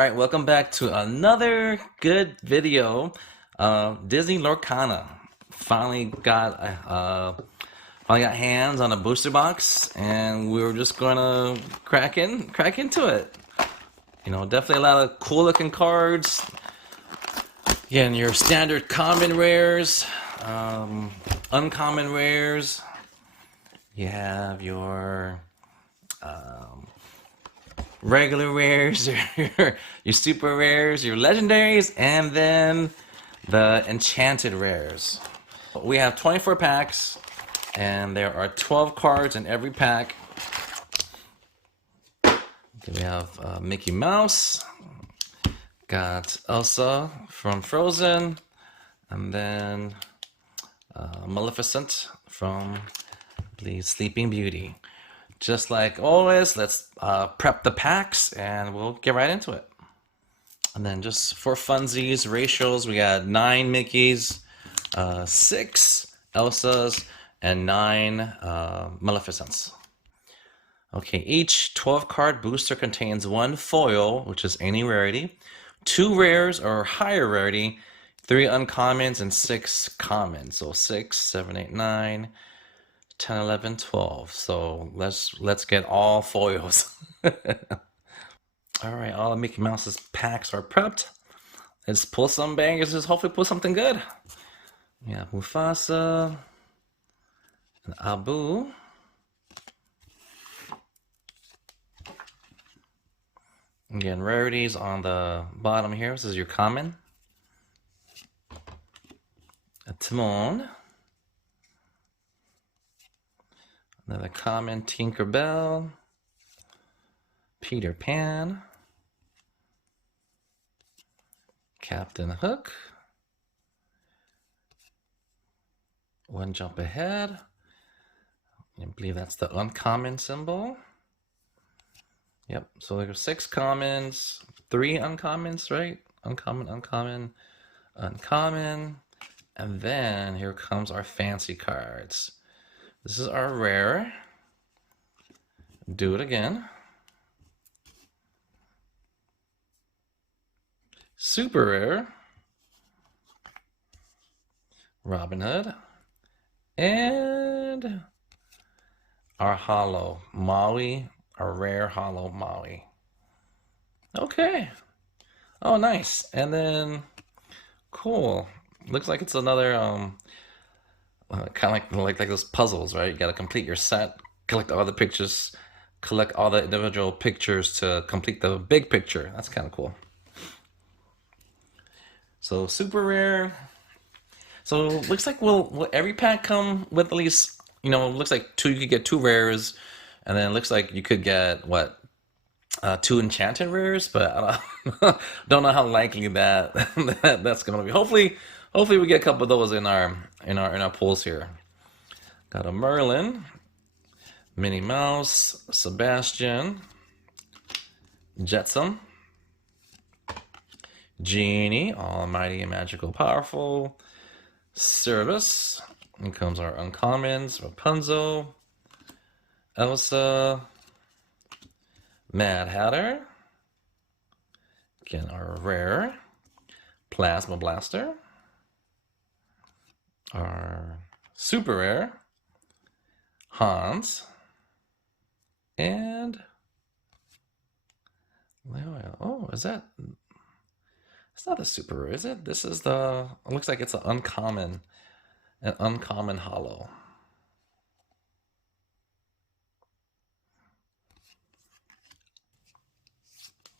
Alright, welcome back to another good video. Disney Lorcana finally got hands on a booster box, and we were just gonna crack into it. You know, definitely a lot of cool looking cards. Again, your standard common rares, uncommon rares. You have your regular rares, your super rares, your legendaries, and then the enchanted rares. We have 24 packs, and there are 12 cards in every pack. Okay, we have Mickey Mouse, got Elsa from Frozen, and then Maleficent from the Sleeping Beauty. Just like always, let's prep the packs and we'll get right into it. And then just for funsies, ratios, we got 9 Mickeys, 6 Elsas, and 9 Maleficents. Okay, each 12 card booster contains 1 foil, which is any rarity, 2 rares or higher rarity, 3 uncommons, and 6 commons. So 6, 7, 8, 9, 10, 11, 12. So let's get all foils. All right, all of Mickey Mouse's packs are prepped. Let's pull some bangers. Just hopefully pull something good. Yeah, Mufasa and Abu. Again, rarities on the bottom here. This is your common. A Timon. Another common, Tinkerbell. Peter Pan. Captain Hook. One jump ahead. I believe that's the uncommon symbol. Yep, so there are 6 commons, 3 uncommons, right? Uncommon, uncommon, uncommon. And then here comes our fancy cards. This is our rare. Do it again. Super rare. Robin Hood. And our holo, Maui, our rare holo Maui. Okay. Oh, nice. And then, cool. Looks like it's another kind of like those puzzles, right? You got to complete your set, collect all the pictures, collect all the individual pictures to complete the big picture. That's kind of cool. So super rare. So looks like will every pack come with at least, you know, looks like you could get 2 rares, and then it looks like you could get what, 2 enchanted rares, but I don't know how likely that's gonna be. Hopefully we get a couple of those in our pulls here. Got a Merlin, Minnie Mouse, Sebastian, Jetsam, Genie, Almighty and Magical Powerful, Service. And comes our uncommons, Rapunzel, Elsa, Mad Hatter. Again, our rare, Plasma Blaster. Our super rare, Hans. And oh, is that? It's not a super rare, is it? This is the. It looks like it's an uncommon holo.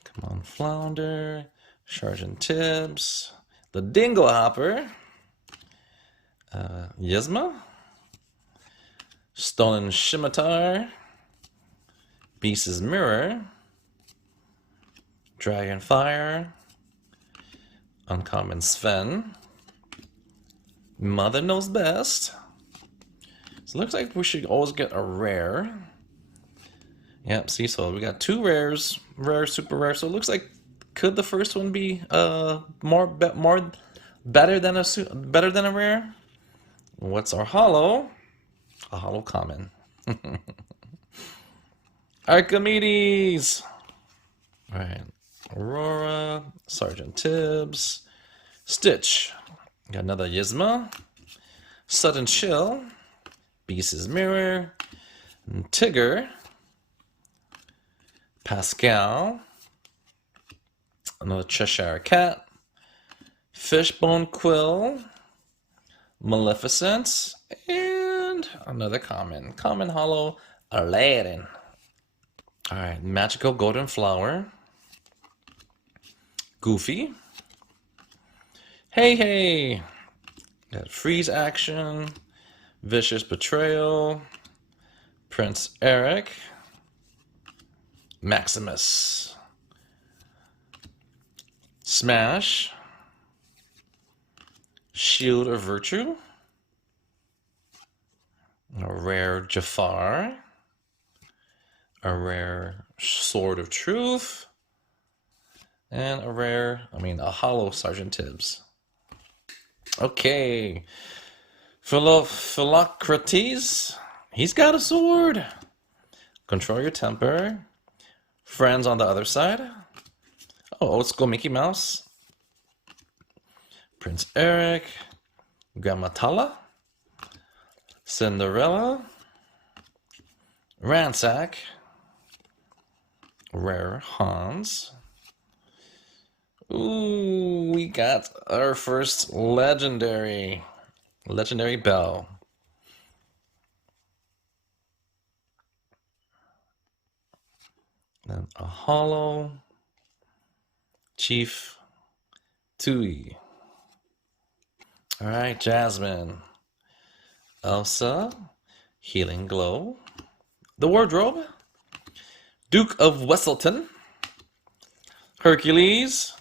Come on, Flounder, Sergeant Tibbs, the Dingle Hopper, Yzma, Stolen Scimitar, Beast's Mirror, Dragonfire, Uncommon Sven, Mother Knows Best. So it looks like we should always get a rare. Yep, see, so we got 2 rares, rare, super rare. So it looks like, could the first one be better than a rare? What's our holo? A holo common. Archimedes. All right. Aurora, Sergeant Tibbs, Stitch. Got another Yzma, Sudden Chill, Beast's Mirror, Tigger, Pascal, another Cheshire Cat, Fishbone Quill, Maleficent, and another common. Common Hollow, Aladdin. Alright, Magical Golden Flower, Goofy, Hey Hey, got Freeze Action, Vicious Betrayal, Prince Eric, Maximus, Smash, Shield of Virtue, a rare Jafar, a rare Sword of Truth, and a hollow Sergeant Tibbs. Okay, Philocrates, he's got a sword. Control your temper. Friends on the other side. Oh, old school Mickey Mouse. Prince Eric, Gamatala, Cinderella, Ransack, Rare Hans. Ooh, we got our first legendary Bell. Then a hollow Chief Tui. All right, Jasmine, Elsa, Healing Glow, the Wardrobe, Duke of Wesselton, Hercules.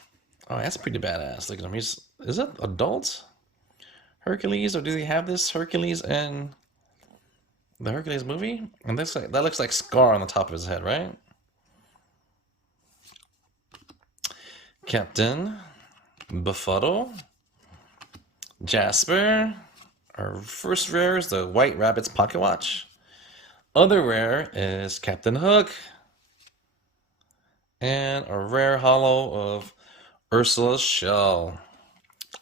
Oh, that's pretty badass. Look at him. Is it adult Hercules, or do they have this Hercules in the Hercules movie? And that looks like Scar on the top of his head, right? Captain Befuddle, Jasper. Our first rare is the White Rabbit's Pocket Watch. Other rare is Captain Hook. And a rare hollow of Ursula's Shell.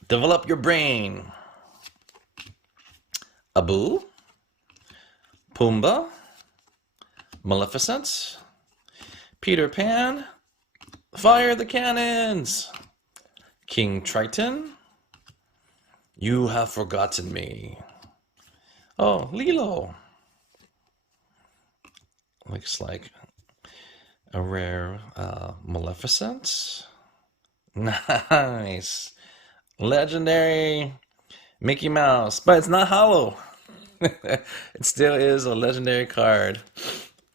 Develop your brain. Abu, Pumbaa, Maleficent, Peter Pan, Fire the Cannons, King Triton, You Have Forgotten Me. Oh, Lilo. Looks like a rare Maleficent. Nice. Legendary Mickey Mouse, but it's not hollow. It still is a legendary card.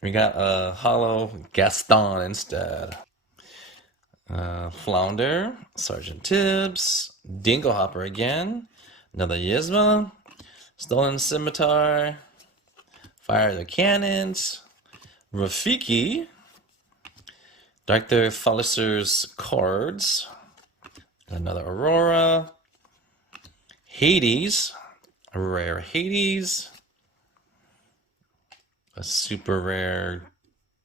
We got a hollow Gaston instead. Flounder, Sergeant Tibbs, Dingo Hopper again, another Yzma, Stolen Scimitar, Fire the Cannons, Rafiki, Dr. Falliser's cards, another Aurora, Hades, a rare Hades, a super rare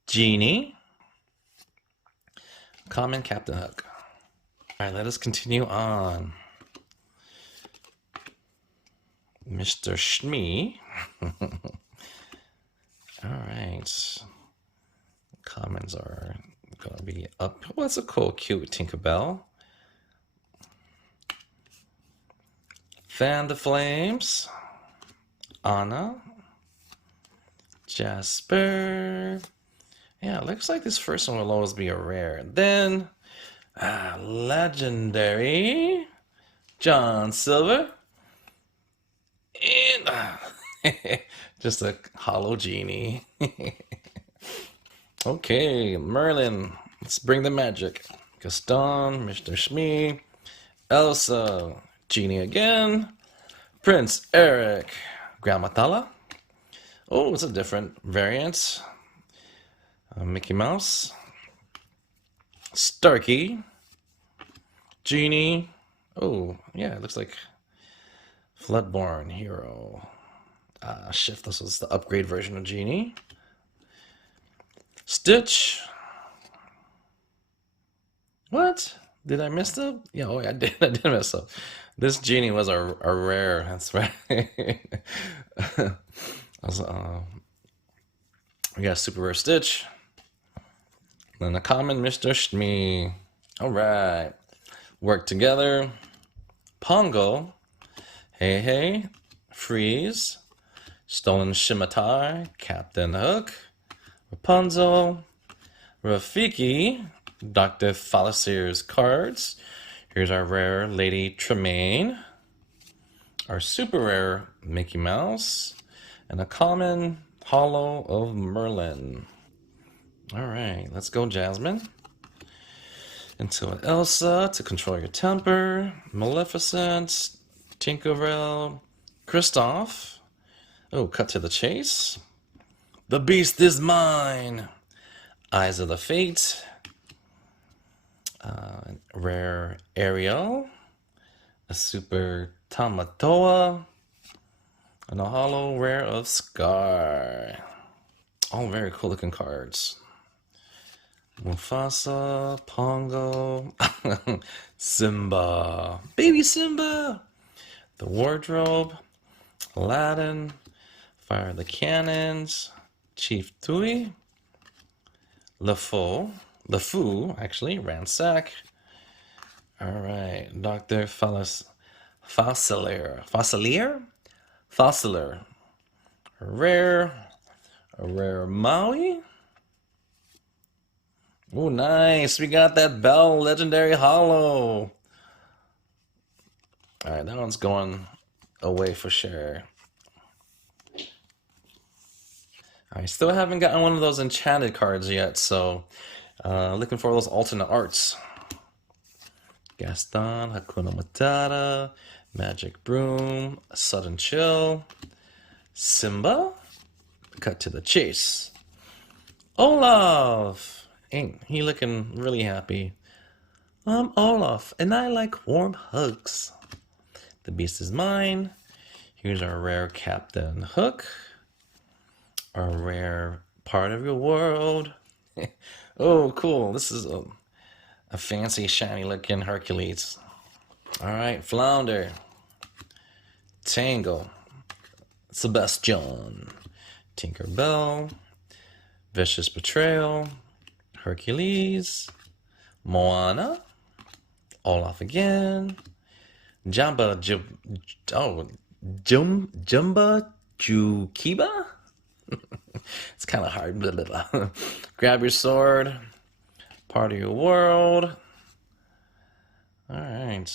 Genie, common Captain Hook. All right, let us continue on. Mr. Shmee. All right. Commons are going to be up. Oh, that's a cool, cute Tinkerbell. Fan the Flames. Anna. Jasper. Yeah, it looks like this first one will always be a rare. Then, legendary John Silver. And just a hollow genie. Okay, Merlin. Let's bring the magic. Gaston, Mr. Shmee, Elsa, Genie again, Prince Eric, Gramatala. Oh, it's a different variant. Mickey Mouse, Starkey, Genie. Oh, yeah, it looks like Floodborn Hero. Shift, this is the upgrade version of Genie. Stitch, What? Did I miss up? Yeah, oh, yeah, I did. I did mess up. This genie was a rare. That's right. I was, we got a super rare Stitch. Then a common Mr. Shmee. All right. Work together. Pongo. Hey Hey. Freeze. Stolen Scimitar. Captain Hook. Rapunzel. Rafiki. Dr. Falasier's cards. Here's our rare Lady Tremaine. Our super rare Mickey Mouse. And a common Hollow of Merlin. All right, let's go, Jasmine. Into an Elsa to control your temper. Maleficent. Tinkerbell. Kristoff. Oh, cut to the chase. The beast is mine. Eyes of the Fate. Rare Ariel. A super Tamatoa. And a hollow rare of Scar. All very cool looking cards. Mufasa, Pongo, Simba, baby Simba, the wardrobe, Aladdin, fire the cannons, Chief Tui, LeFou, actually, Ransack. All right, Dr. Fossilier, a rare Maui. Oh, nice. We got that Bell Legendary Hollow. All right, that one's going away for sure. I still haven't gotten one of those enchanted cards yet, so looking for those alternate arts. Gaston, Hakuna Matata, Magic Broom, Sudden Chill, Simba, cut to the chase. Olaf! Ain't he looking really happy? I'm Olaf, and I like warm hugs. The beast is mine. Here's our rare Captain Hook. Our rare part of your world. Oh, cool. This is a fancy, shiny looking Hercules. All right, Flounder. Tangle. Sebastian. Tinkerbell. Vicious Betrayal. Hercules. Moana. Olaf again. Jumba Jukiba? It's kind of hard. Blah, blah, blah. Grab your sword. Part of your world. All right.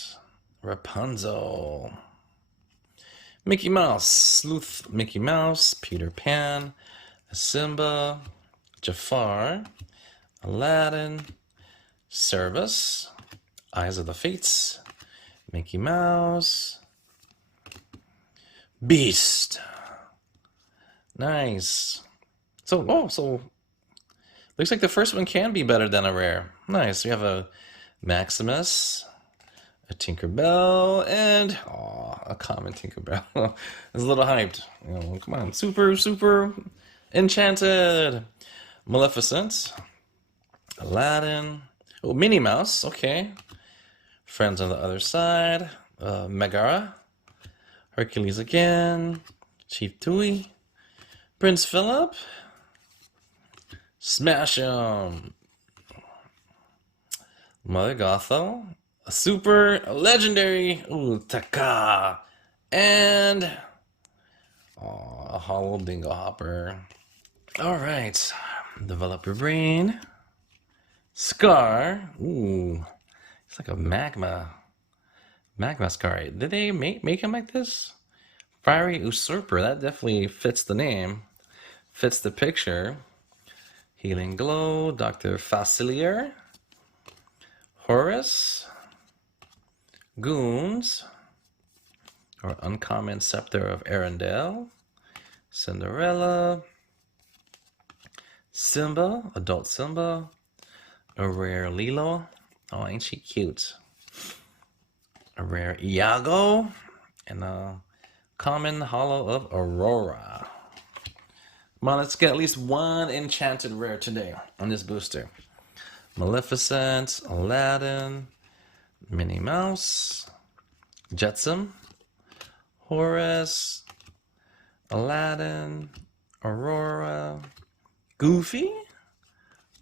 Rapunzel. Mickey Mouse. Sleuth Mickey Mouse. Peter Pan. Simba. Jafar. Aladdin. Service. Eyes of the Fates. Mickey Mouse. Beast. Nice. So looks like the first one can be better than a rare. Nice. We have a Maximus, a Tinkerbell, and a common Tinkerbell. I was a little hyped. Come on, super enchanted, Maleficent, Aladdin. Oh, Minnie Mouse. Okay. Friends on the other side. Megara, Hercules again, Chief Tui, Prince Philip. Smash him. Mother Gothel. A super legendary. Ooh, Taka. And a hollow dingo hopper. Alright. Develop your brain. Scar. Ooh. It's like a magma scar. Did they make him like this? Fiery usurper. That definitely fits the name. Fits the picture. Healing Glow, Dr. Facilier, Horus, Goons, or Uncommon Scepter of Arendelle, Cinderella, Simba, Adult Simba, a rare Lilo. Oh, ain't she cute? A rare Iago, and a common Hollow of Aurora. Come on, let's get at least one enchanted rare today on this booster. Maleficent, Aladdin, Minnie Mouse, Jetsam, Horace, Aladdin, Aurora, Goofy,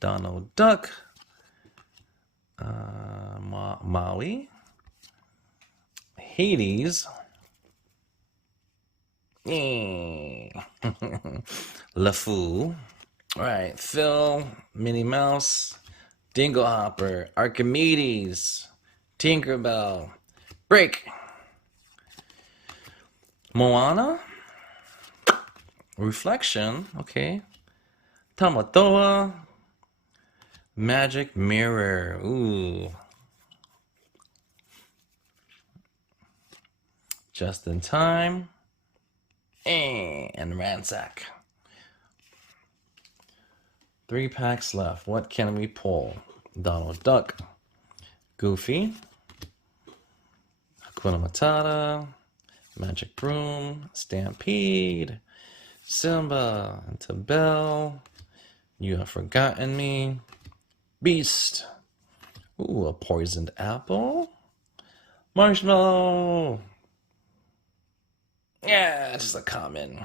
Donald Duck, Maui, Hades, LeFou, all right, Phil, Minnie Mouse, Dinglehopper, Archimedes, Tinkerbell, Break, Moana, Reflection, okay, Tamatoa, Magic Mirror, ooh, Just in Time, and Ransack. 3 packs left. What can we pull? Donald Duck, Goofy, Hakuna Matata, Magic Broom, Stampede, Simba, and Belle, You Have Forgotten Me, Beast, ooh, a Poisoned Apple, Marshmallow, yeah, just a common,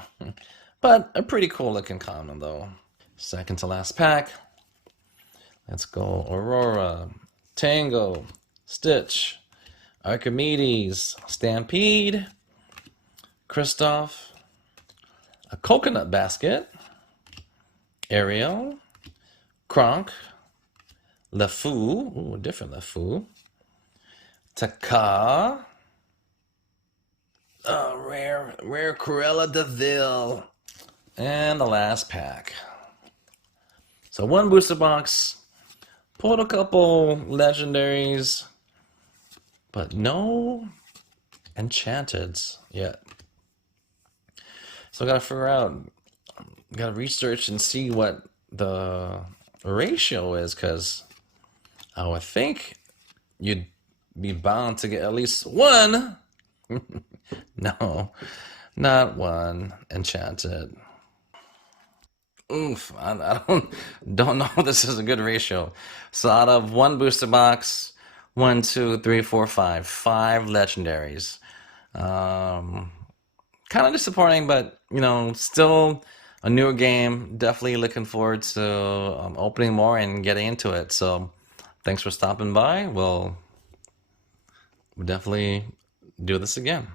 but a pretty cool looking common though. Second to last pack. Let's go Aurora, Tango, Stitch, Archimedes, Stampede, Kristoff, a Coconut Basket, Ariel, Kronk, LeFou, ooh, a different LeFou, Taka, rare Cruella de Vil, and the last pack. So 1 booster box, pulled a couple legendaries, but no enchanteds yet. So I gotta figure out, gotta research and see what the ratio is, because I would think you'd be bound to get at least one. No, not one enchanted. Oof, I don't know if this is a good ratio. So out of 1 booster box, 1, 2, 3, 4, 5 legendaries. Um, Kind of disappointing, but still a newer game. Definitely looking forward to opening more and getting into it. So, thanks for stopping by. We'll definitely do this again.